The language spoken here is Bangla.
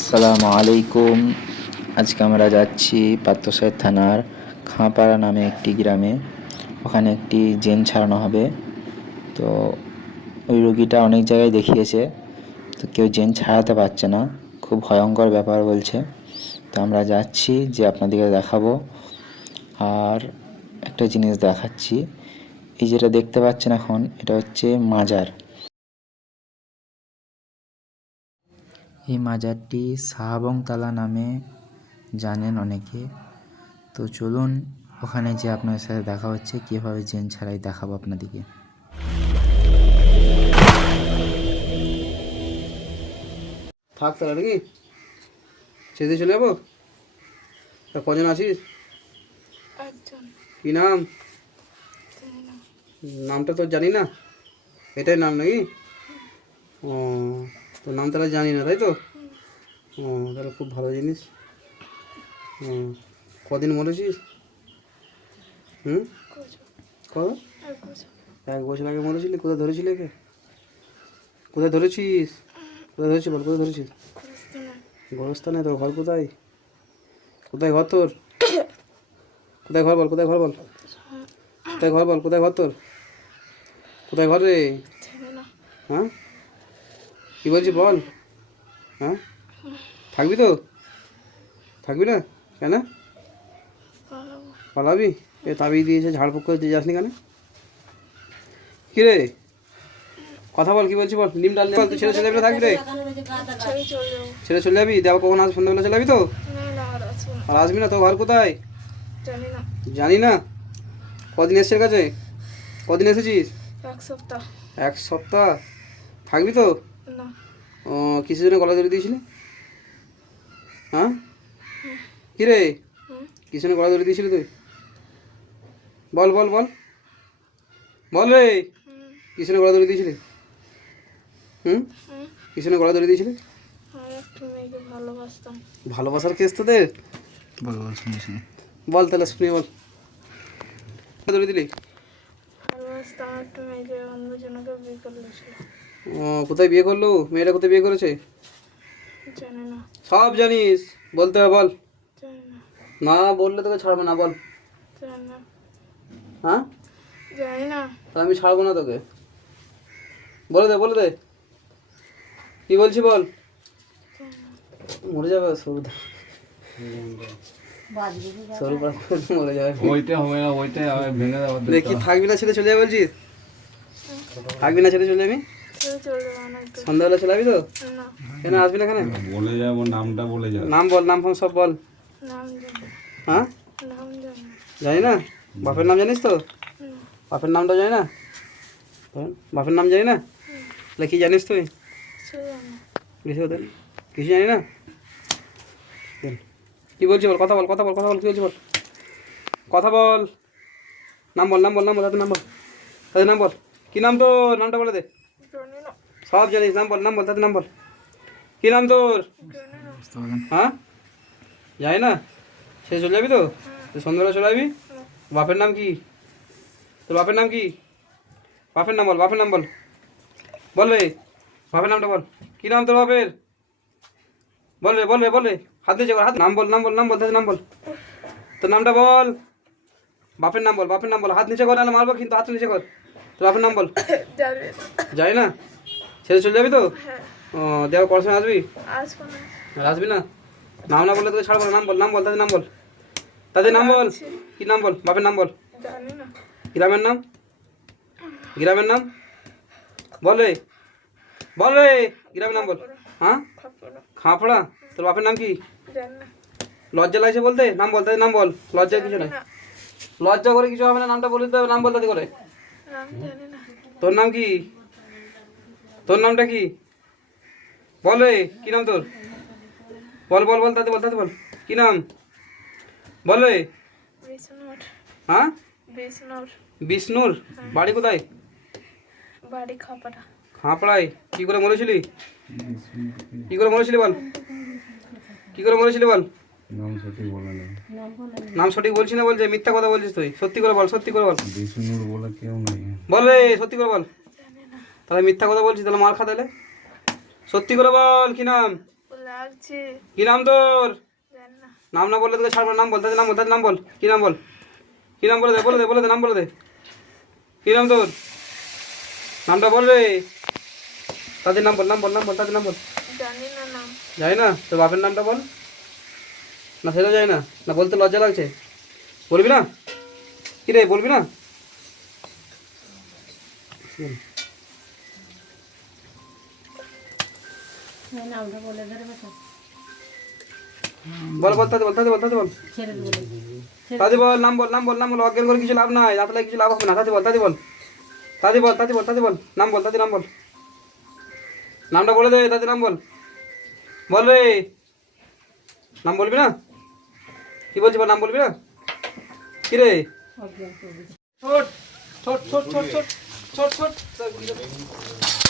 আসসালামু আলাইকুম। আজকে আমরা যাচ্ছি পাত্রসাহেব থানার খাঁপাড়া নামে একটি গ্রামে। ওখানে একটি জেন ছাড়ানো হবে। তো ওই রোগীটা অনেক জায়গায় দেখিয়েছে, তো কেউ জেন ছাড়াতে পারছে না, খুব ভয়ঙ্কর ব্যাপার বলছে। তো আমরা যাচ্ছি, যে আপনাদেরকে দেখাবো। আর একটা জিনিস দেখাচ্ছি, এই যেটা দেখতে পাচ্ছেন এখন, এটা হচ্ছে মাজার। এই মাজারটি শাহবংতলা নামে জানেন অনেকে। তো চলুন ওখানে যে আপনাদের সাথে দেখা হচ্ছে, কীভাবে জেন ছাড়াই দেখাবো আপনাদেরকে। থাক তাহলে নাকি সেদিন চলে যাবো। তা কজন আছিস? কি নাম? নামটা তো জানি না, এটাই নাম নাকি? ও, তো নাম তাহলে জানি না, তাই তো? ও, তাহলে খুব ভালো জিনিস। কদিন মরেছিস? কত? 1 বছর আগে মরেছিলি? কোথায় ধরেছিলি একে? কোথায় ধরেছিস? কোথায় ধরেছিস বল, কোথায় ধরেছিস? গোরস্থানে। তোর ঘর কোথায়? কোথায় ঘর তোর? কোথায় ঘর বল, কোথায় ঘর বল, কোথায় ঘর বল, কোথায় ঘর তোর? কোথায় ঘর রে? হ্যাঁ, কি বলছিস বল? হ্যাঁ, থাকবি তো? থাকবি না কেন? পালাবি? এ তাবিজ দিয়েছে, ঝাড়ফুঁক করে দিয়ে যাসনি কেন? কি রে, কথা বল, কি বলছি বল। নিম ডাল বল, তুই ছেড়ে চলে যাবি না থাকবি রে? ছেড়ে চলে যাবি? দেখ কখন আজ সন্ধ্যাবেলা চলে যাবি তো? আর আসবি না? তো ঘর কোথায়? জানি না। কদিন এসেছিস কাছে? কদিন এসেছিস? 1 সপ্তাহ। 1 সপ্তাহ থাকবি তো? না। ও, কিসের জন্য গলা ধরে দিয়েছিলি? হ্যাঁ, কি রে, কিসের জন্য গলা ধরে দিয়েছিলি তুই? বল বল বল বল রে, কিসের গলা ধরে দিয়েছিলি? কিসের গলা ধরে দিয়েছিলি? একটা মেয়েকে ভালোবাসতাম। ভালোবাসার কেস তোদের? বল বল, শুনিস না? বল তাহলে, শুনি বল। ধরে দিলি? ভালোবাসতাম একটা মেয়েকে, অন্যজনকে বিয়ে করলেছিল। ও, কোথায় বিয়ে করলো? মেয়েটা কোথায় বিয়ে করেছে? জানি না। সব জানিস, বলতে হবে বল। জানি না। না বললে তোকে ছাড়বো না, বল। জানি না। হ্যাঁ, জানি না। তাহলে আমি ছাড়বো না তোকে। বলে দে, বলে দে, কি বলছি বল। মরে যাবে সরু, সরু মরে যাবে। ওইটা হবে না, ওইটা ভেঙে দেওয়া। দেখি, থাকবি না ছেড়ে চলে যাবে বলছিস? থাকবি না ছেড়ে চলে যাবি? চলে যাবো অনেক দূর। সন্ধ্যাবেলা চলে যাবি তো? না। কেন আসবি না? কেন? বলে যাবো, নামটা বলে যাবো। নাম বল, নাম ফাম সব বল। নাম জানি। হ্যাঁ, নাম জানি। জানি না। বাপের নাম জানিস তো? বাপের নামটা জানি না? বাপের নাম জানি না? তাহলে কি জানিস তুই? কিছু ওদের কিছু জানি না। কি বলছি বল, কথা বল, কথা বল, কথা বল, কি বলছি বল, কথা বল। নাম বল, নাম বল, নাম বল, তাদের নাম বল, তাদের নাম বল। কি নাম তোর? নামটা বলে দে। জানি না। সব জানিস, নাম বল, নাম বল, তাদের নাম বল। কি নাম তোর? জানি না। হ্যাঁ, জানি না। সে চলে যাবি তো? তুই সন্ধ্যাবেলা চলে যাবি? বাপের নাম কি তোর? বাপের নাম কি? বাপের নাম বল, বাপের নাম বল, বল রে, বাপের নামটা বল। কি নাম তোর বাপের? বল রে, বল রে, বল রে, হাত দিয়ে হাত। নাম বল, নাম বল, নাম বল, তাদের নাম বল, তোর নামটা বল। বাপের নাম বল, বাপের নাম বল। হাত নিচে কর, নাহলে মারবো কিন্তু। হাত নিচে কর, তোর বাপের নাম বল। জানি না। যাই না? ছেড়ে চলে যাবি তো? ও, দেখো পড়াশোনা আসবি? আসবো না। আর আসবি না? নাম না বললে তোকে ছাড়বো না। নাম বল, নাম বল, তাদের নাম বল, তাদের নাম বল। কি নাম বল? বাপের নাম বল। জানি না। গ্রামের নাম, গ্রামের নাম বল রে, বল রে, গ্রামের নাম বল। হ্যাঁ, খাঁপড়া। তোর বাপের নাম কি? জানি না। লজ্জা লাগছে বলতে? নাম বল, তাদের নাম বল। লজ্জা কিছু নেই, লজ্জা করে কিছু হবে না। নামটা বলে দিতে হবে, নাম বল তাদের করে। নাম জানি না। তোর নাম কি? তোর নামটা কি? বল রে, কি নাম তোর? বল বল বল, তাদের বল, তাদের বল। কি নাম? বল রে। বিষ্ণুর। হ্যাঁ, বিষ্ণুর। বিষ্ণুর। বাড়ি কোথায়? বাড়ি খাপাটা। খাঁপড়ায়। কি করে মরেছিলি? কি করে মরেছিলি বল, কি করে মরেছিলি বল। নাম সঠিক বলে না। নাম সঠিক বলছি না বলছে, মিথ্যা কথা বলছিস তুই। সত্যি করে বল, সত্যি করে বল। বিষ্ণুর বলে কেউ নেই। বল রে, সত্যি করে বল। তাহলে মিথ্যা কথা বলছিস, তাহলে মার খা তাহলে। সত্যি করে বল, কি নাম? লাগছে কি নাম তোর? জানি না। নাম না বললে তোকে ছাড়বো না। নাম বল, তাদের নাম বল, তাদের নাম বল। কি নাম বল? কি নাম বলে দে, বলে দে, বলে দে, নাম বলে দে। কি নাম তোর? নামটা বল রে। তাদের নাম বল, নাম বল, নাম বল, তাদের নাম বল। জানি না নাম। যাই না? তোর বাপের নামটা বল। না সেটা যায় না, না বলতে লজ্জা লাগছে? বলবি না? কি রে, বলবি না? বল বল, তাতে বল, তাতে বল, তাতে বল, তাতে বল, নাম বল, নাম বল, নাম বল। অজ্ঞান করে কিছু লাভ নাই, রাতলে কিছু লাভ হবে না। তাতে বল, তাতে বল, তাতে বল, তাতে বল, তাতে বল, নাম বল, তাতে নাম বল। নামটা বলে দে, তাতে নাম বল। বল রে, নাম বলবি না? কি বলছি বল, নাম বলবি না? কি রে? ছোট ছোট ছোট ছোট ছোট ছোট ছোট ছোট